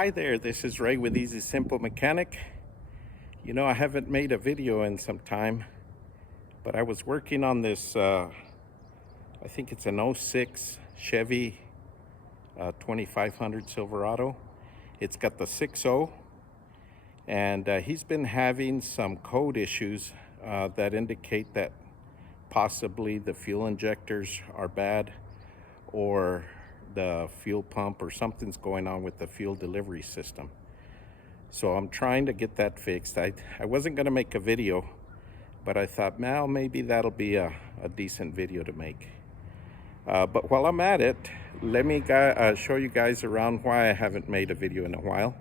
Hi there, this is Ray with Easy Simple Mechanic. You know, I haven't made a video in some time, but I was working on this, I think it's an 06 Chevy 2500 Silverado. It's got the 6.0, and he's been having some code issues that indicate that possibly the fuel injectors are bad, or the fuel pump, or something's going on with the fuel delivery system. So I'm trying to get that fixed. I wasn't going to make a video, but I thought, well, maybe that'll be a decent video to make. But while I'm at it, let me show you guys around why I haven't made a video in a while.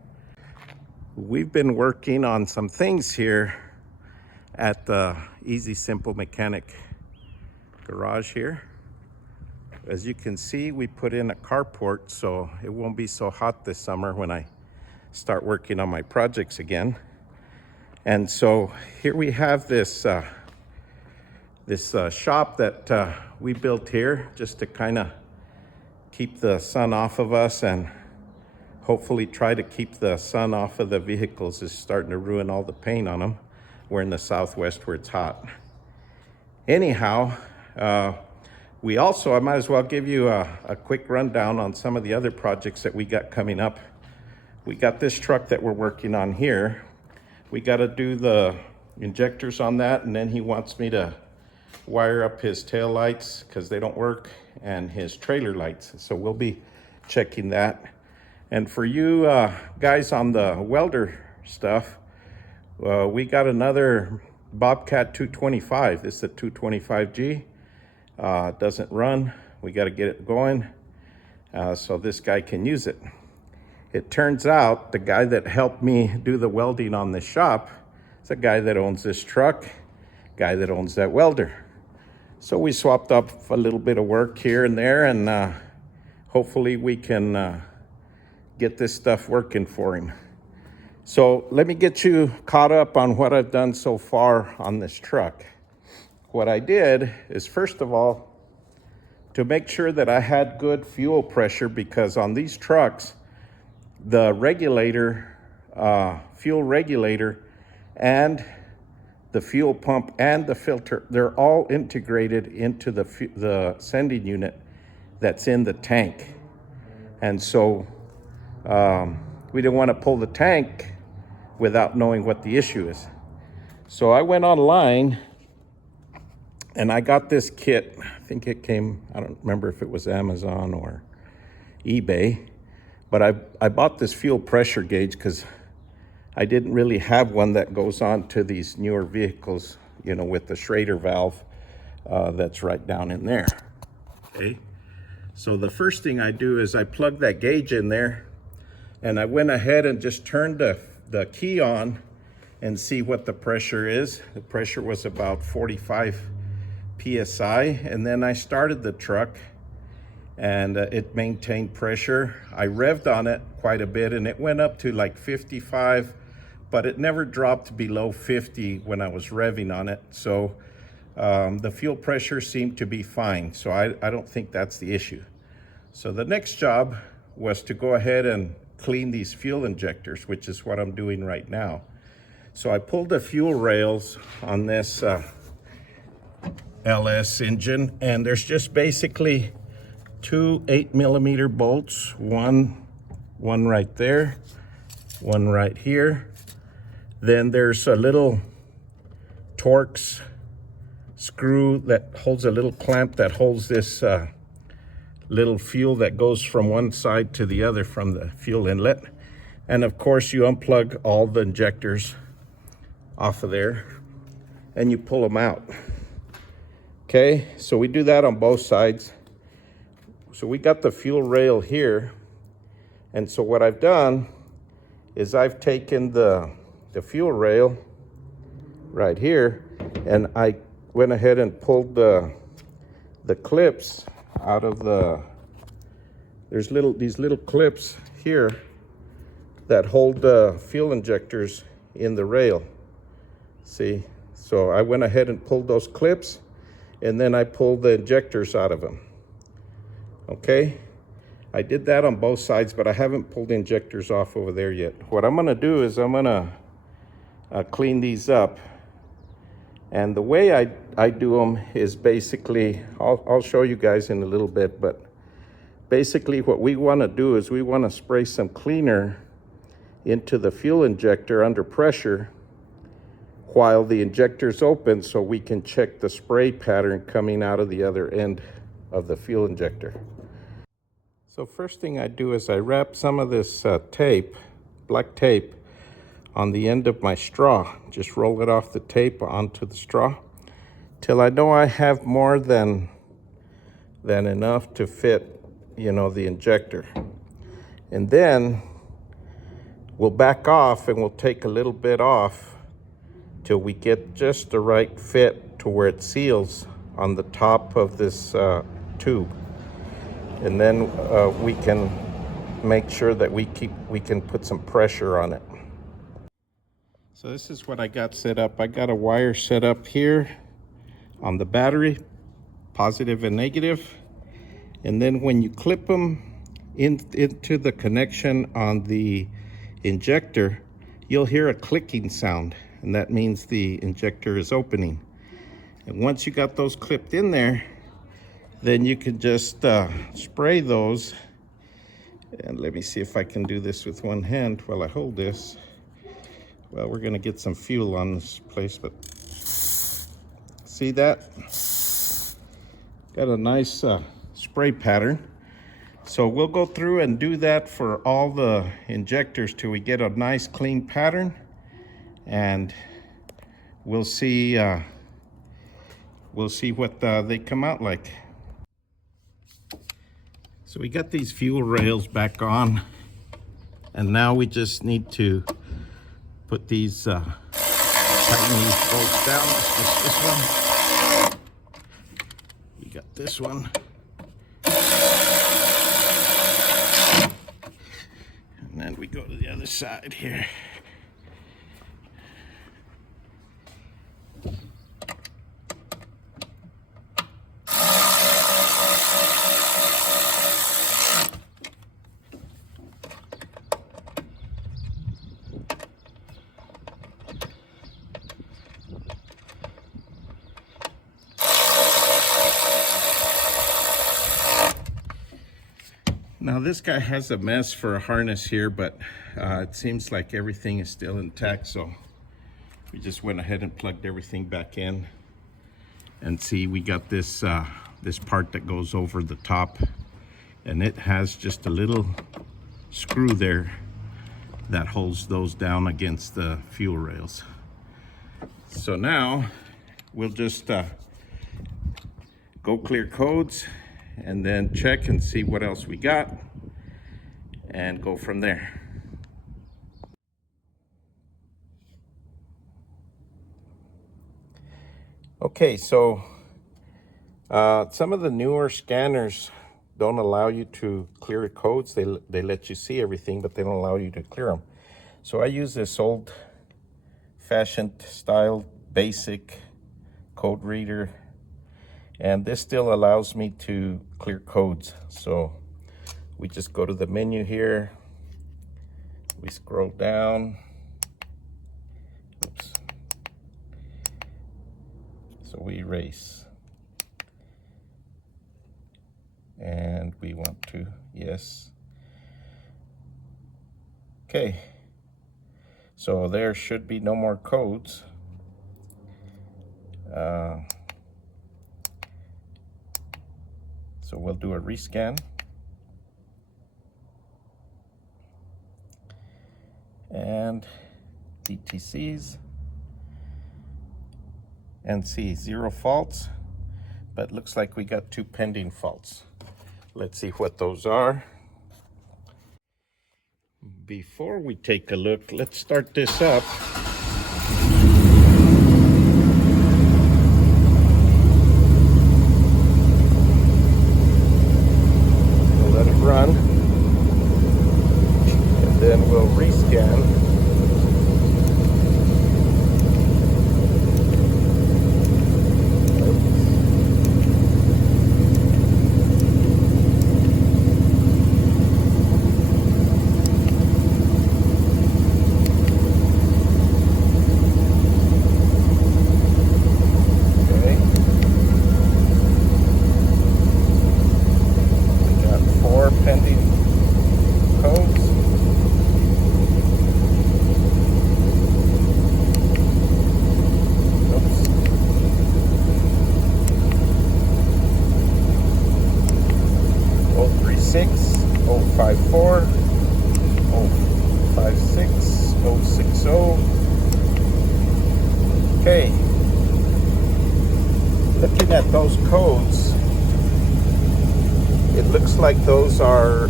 We've been working on some things here at the Easy Simple Mechanic garage here. As you can see, we put in a carport so it won't be so hot this summer when I start working on my projects again. And so here we have this shop that we built here just to kind of keep the sun off of us and hopefully try to keep the sun off of the vehicles. Is starting to ruin all the paint on them. We're in the Southwest where it's hot. Anyhow, we also, I might as well give you a quick rundown on some of the other projects that we got coming up. We got this truck that we're working on here. We got to do the injectors on that, and then he wants me to wire up his tail lights because they don't work, and his trailer lights. So we'll be checking that. And for you guys on the welder stuff, we got another Bobcat 225. This is a 225G. Doesn't run. We got to get it going so this guy can use it. It turns out the guy that helped me do the welding on this shop is a guy that owns this truck, guy that owns that welder. So we swapped up a little bit of work here and there, and hopefully we can get this stuff working for him. So let me get you caught up on what I've done so far on this truck. What I did is, first of all, to make sure that I had good fuel pressure, because on these trucks, the regulator, fuel regulator, and the fuel pump and the filter, they're all integrated into the sending unit that's in the tank. And so we didn't want to pull the tank without knowing what the issue is. So I went online and I got this kit. I think it came, I don't remember if it was Amazon or eBay, but I bought this fuel pressure gauge because I didn't really have one that goes on to these newer vehicles, you know, with the Schrader valve that's right down in there. Okay, so the first thing I do is I plug that gauge in there, and I went ahead and just turned the key on and see what the pressure is. The pressure was about 45 PSI, and then I started the truck and it maintained pressure. I revved on it quite a bit and it went up to like 55, but it never dropped below 50 when I was revving on it. So the fuel pressure seemed to be fine. So I don't think that's the issue. So the next job was to go ahead and clean these fuel injectors, which is what I'm doing right now. So I pulled the fuel rails on this LS engine, and there's just basically two 8mm bolts, one right there, one right here. Then there's a little Torx screw that holds a little clamp that holds this little fuel that goes from one side to the other from the fuel inlet. And of course you unplug all the injectors off of there and you pull them out. Okay, so we do that on both sides. So we got the fuel rail here. And so what I've done is I've taken the fuel rail right here, and I went ahead and pulled the clips out of there's these little clips here that hold the fuel injectors in the rail. See, so I went ahead and pulled those clips, and then I pulled the injectors out of them. Okay, I did that on both sides, but I haven't pulled injectors off over there yet. What I'm gonna do is I'm gonna clean these up. And the way I do them is basically, I'll show you guys in a little bit, but basically what we wanna do is we wanna spray some cleaner into the fuel injector under pressure while the injector's open, so we can check the spray pattern coming out of the other end of the fuel injector. So first thing I do is I wrap some of this tape, black tape, on the end of my straw. Just roll it off the tape onto the straw till I know I have more than enough to fit, you know, the injector. And then we'll back off and we'll take a little bit off till we get just the right fit to where it seals on the top of this tube. And then we can make sure that we can put some pressure on it. So this is what I got set up. I got a wire set up here on the battery, positive and negative. And then when you clip them into the connection on the injector, you'll hear a clicking sound, and that means the injector is opening. And once you got those clipped in there, then you can just spray those. And let me see if I can do this with one hand while I hold this. Well, we're gonna get some fuel on this place, but see that? Got a nice spray pattern. So we'll go through and do that for all the injectors till we get a nice clean pattern, and we'll see what they come out like. So we got these fuel rails back on, and now we just need to put these tighten these bolts down. This one. We got this one. And then we go to the other side here. Now this guy has a mess for a harness here, but it seems like everything is still intact, so we just went ahead and plugged everything back in. And see, we got this this part that goes over the top, and it has just a little screw there that holds those down against the fuel rails. So now we'll just go clear codes and then check and see what else we got and go from there. Okay, so some of the newer scanners don't allow you to clear codes. They let you see everything, but they don't allow you to clear them. So I use this old-fashioned style basic code reader, and this still allows me to clear codes. So we just go to the menu here, we scroll down. Oops. So we erase. And we want to, yes. Okay. So there should be no more codes. So we'll do a rescan. And DTCs. And see 0 faults, but looks like we got 2 pending faults. Let's see what those are. Before we take a look, let's start this up. We'll let it run, and then we'll rescan. those codes, it looks like those are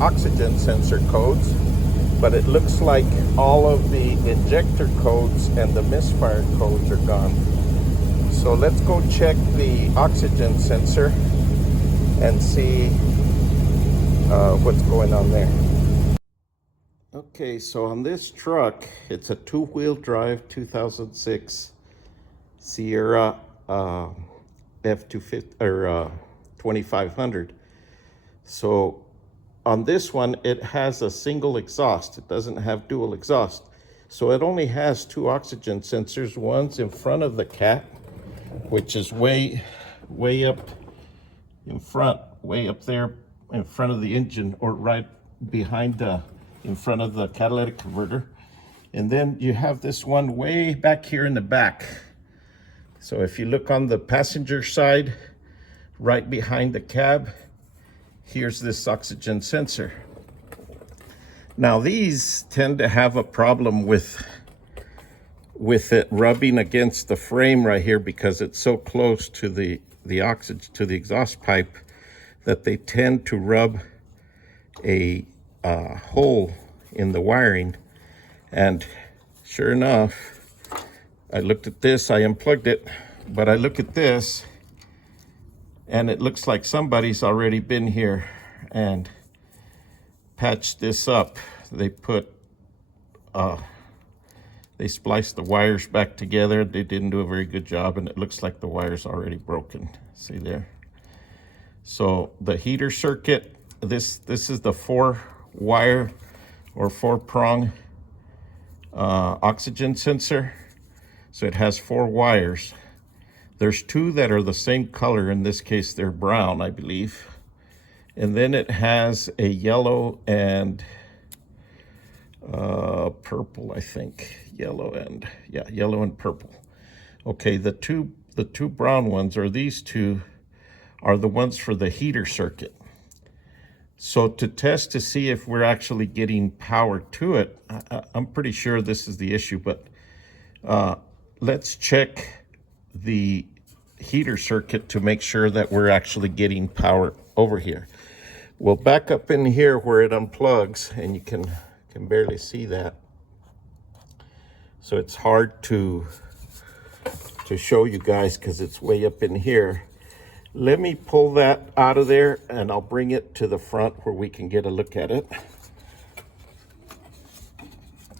oxygen sensor codes, but it looks like all of the injector codes and the misfire codes are gone. So let's go check the oxygen sensor and see what's going on there. Okay, so on this truck, it's a two-wheel drive 2006 Sierra F250 or 2500. So on this one, it has a single exhaust. It doesn't have dual exhaust. So it only has two oxygen sensors. One's in front of the cat, which is way up in front, way up there in front of the engine, or right behind in front of the catalytic converter. And then you have this one way back here in the back. So if you look on the passenger side, right behind the cab, here's this oxygen sensor. Now these tend to have a problem with it rubbing against the frame right here, because it's so close to the oxygen, to the exhaust pipe, that they tend to rub a hole in the wiring. And sure enough, I looked at this, I unplugged it, but I look at this and it looks like somebody's already been here and patched this up. They put they spliced the wires back together. They didn't do a very good job, and it looks like the wire's already broken. See there? So the heater circuit, this is the 4-wire or 4-prong oxygen sensor. So it has 4 wires. There's 2 that are the same color. In this case, they're brown, I believe. And then it has a yellow and purple, I think. Yellow and purple. Okay, the two brown ones, or these 2, are the ones for the heater circuit. So to test to see if we're actually getting power to it, I'm pretty sure this is the issue, but let's check the heater circuit to make sure that we're actually getting power over here. We'll back up in here where it unplugs, and you can barely see that. So it's hard to show you guys because it's way up in here. Let me pull that out of there and I'll bring it to the front where we can get a look at it.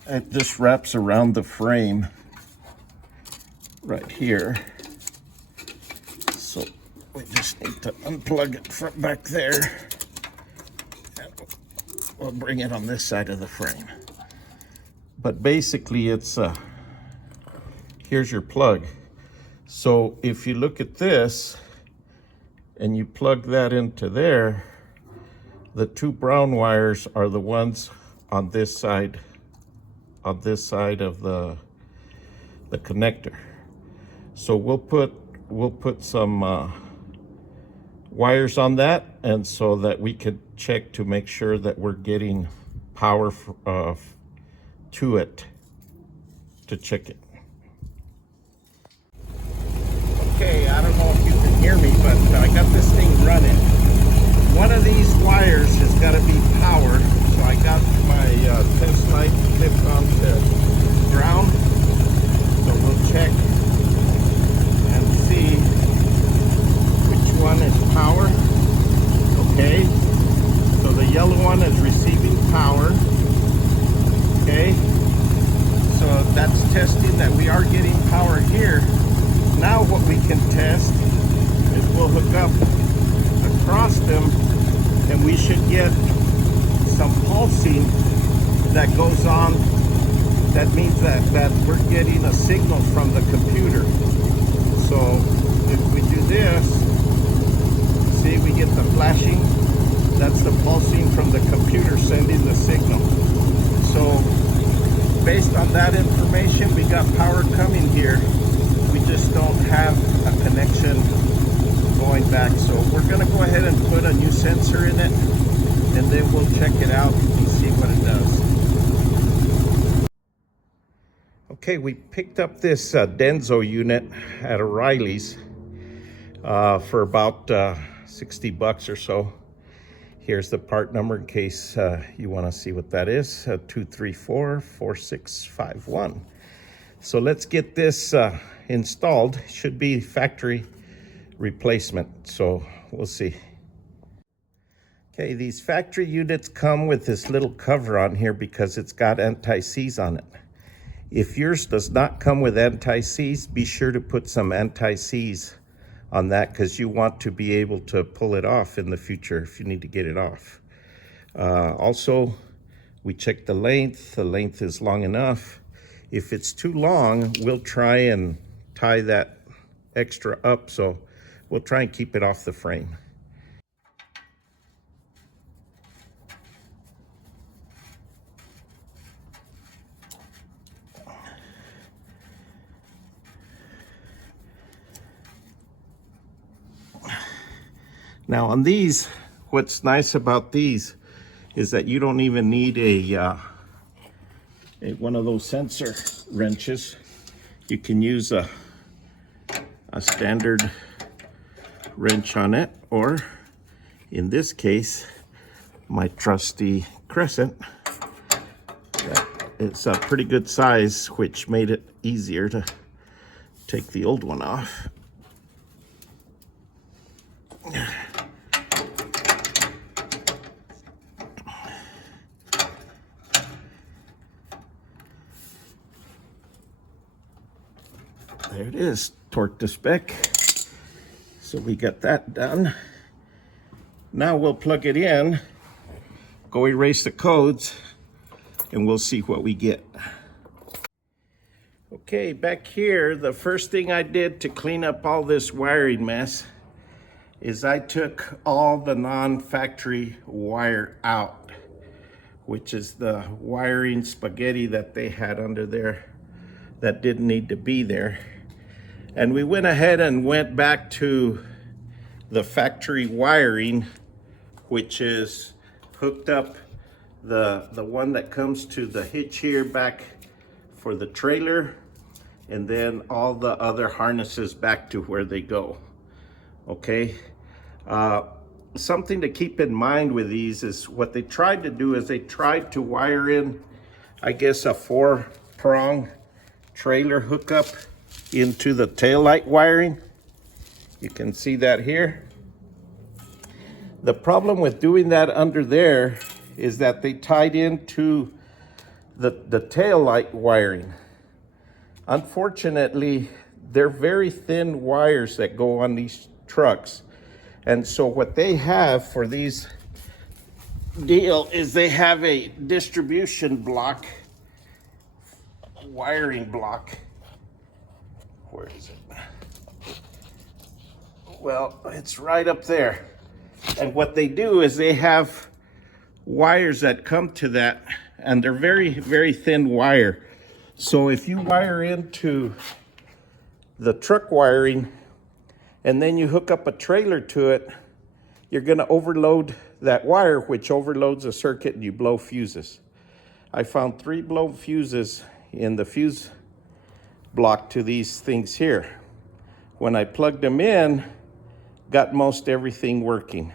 It just wraps around the frame right here. So we just need to unplug it from back there. And we'll bring it on this side of the frame. But basically it's, here's your plug. So if you look at this and you plug that into there, the 2 brown wires are the ones on this side of the connector. So we'll put some wires on that, and so that we could check to make sure that we're getting power to it, to check it. Okay, I don't know if you can hear me, but I got this thing running. One of these wires has got to be powered, so I got my test light clipped onto ground. So we'll check and see which one is power. Okay, so the yellow one is receiving power. Okay, so that's testing that we are getting power here. Now what we can test is we'll hook up across them, and we should get some pulsing that goes on. That means that we're getting a signal from the computer. So if we do this, see, we get the flashing. That's the pulsing from the computer sending the signal. So based on that information, we got power coming here. We just don't have a connection going back. So we're going to go ahead and put a new sensor in it, and then we'll check it out and see what it does. Okay, we picked up this Denso unit at O'Reilly's, for about 60 bucks or so. Here's the part number in case you want to see what that is, 2344651. So let's get this installed. Should be factory replacement, so we'll see. Okay, these factory units come with this little cover on here because it's got anti-seize on it. If yours does not come with anti-seize, be sure to put some anti-seize on that because you want to be able to pull it off in the future if you need to get it off. Also, we check the length. The length is long enough. If it's too long, we'll try and tie that extra up, so we'll try and keep it off the frame. Now on these, what's nice about these is that you don't even need a one of those sensor wrenches. You can use a standard wrench on it, or in this case, my trusty crescent. It's a pretty good size, which made it easier to take the old one off. There it is, torque to spec. So we got that done. Now we'll plug it in, go erase the codes, and we'll see what we get. Okay, back here, the first thing I did to clean up all this wiring mess is I took all the non-factory wire out, which is the wiring spaghetti that they had under there that didn't need to be there. And we went ahead and went back to the factory wiring, which is hooked up the one that comes to the hitch here back for the trailer, and then all the other harnesses back to where they go. Okay, something to keep in mind with these is what they tried to do is they tried to wire in, I guess, a 4-prong trailer hookup into the taillight wiring. You can see that here. The problem with doing that under there is that they tied into the taillight wiring. Unfortunately, they're very thin wires that go on these trucks. And so what they have for these deal is they have a distribution block, wiring block. Where is it? Well, it's right up there. And what they do is they have wires that come to that, and they're very, very thin wire. So if you wire into the truck wiring and then you hook up a trailer to it, you're going to overload that wire, which overloads the circuit, and you blow fuses. I found 3 blown fuses in the fuse block to these things here. When I plugged them in, got most everything working.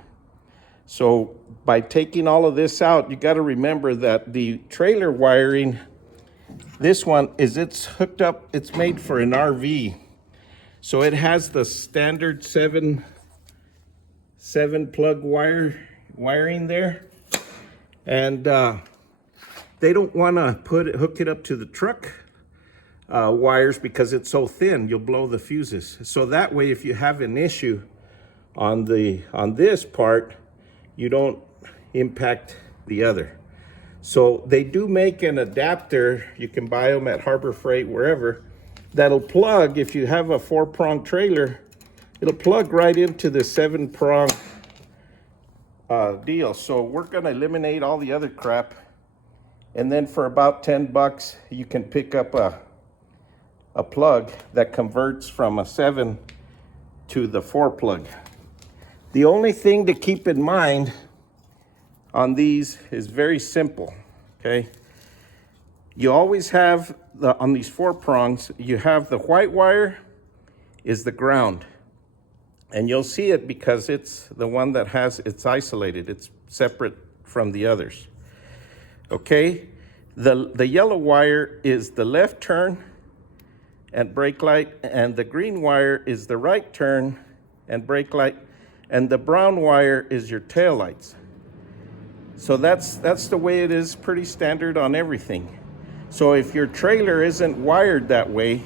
So by taking all of this out, you got to remember that the trailer wiring, this one it's hooked up, it's made for an RV. So it has the standard 7 plug wiring there. And they don't want to hook it up to the truck wires because it's so thin, you'll blow the fuses. So that way, if you have an issue on this part, you don't impact the other. So they do make an adapter, you can buy them at Harbor Freight, wherever, that'll plug, if you have a 4-prong trailer, it'll plug right into the 7-prong deal. So we're gonna eliminate all the other crap, and then for about 10 bucks, you can pick up a plug that converts from a 7 to the 4 plug. The only thing to keep in mind on these is very simple, okay? You always have, on these 4 prongs, you have the white wire is the ground. And you'll see it because it's the one that it's isolated. It's separate from the others. Okay, the yellow wire is the left turn and brake light, and the green wire is the right turn and brake light, and the brown wire is your tail lights. So that's the way it is, pretty standard on everything. So if your trailer isn't wired that way,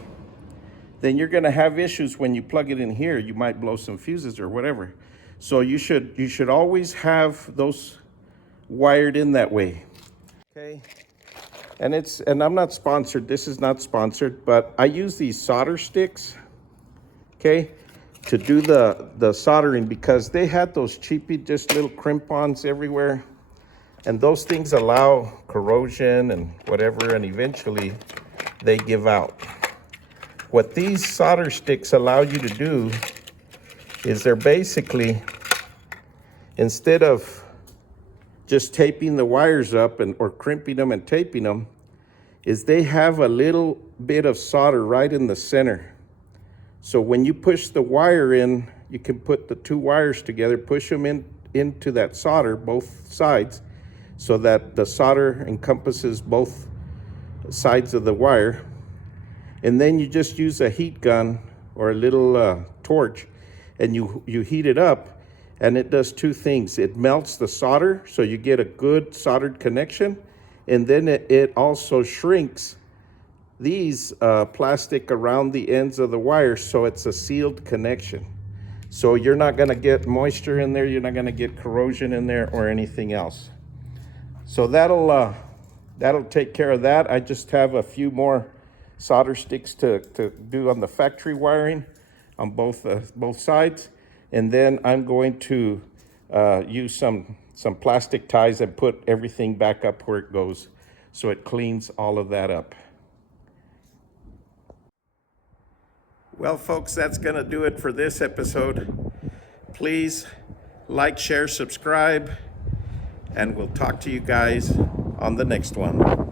then you're gonna have issues when you plug it in here. You might blow some fuses or whatever. So you should always have those wired in that way. Okay, and I'm not sponsored, this is not sponsored, but I use these solder sticks, okay, to do the soldering, because they had those cheapy, just little crimp-ons everywhere, and those things allow corrosion and whatever, and eventually they give out. What these solder sticks allow you to do is they're basically, instead of just taping the wires up or crimping them and taping them, is they have a little bit of solder right in the center. So when you push the wire in, you can put the two wires together, push them into that solder, both sides, so that the solder encompasses both sides of the wire. And then you just use a heat gun or a little torch, and you heat it up. And it does two things. It melts the solder, so you get a good soldered connection. And then it also shrinks these plastic around the ends of the wire, so it's a sealed connection. So you're not gonna get moisture in there, you're not gonna get corrosion in there or anything else. So that'll take care of that. I just have a few more solder sticks to do on the factory wiring on both sides. And then I'm going to use some plastic ties and put everything back up where it goes, so it cleans all of that up. Well, folks, that's gonna do it for this episode. Please like, share, subscribe, and we'll talk to you guys on the next one.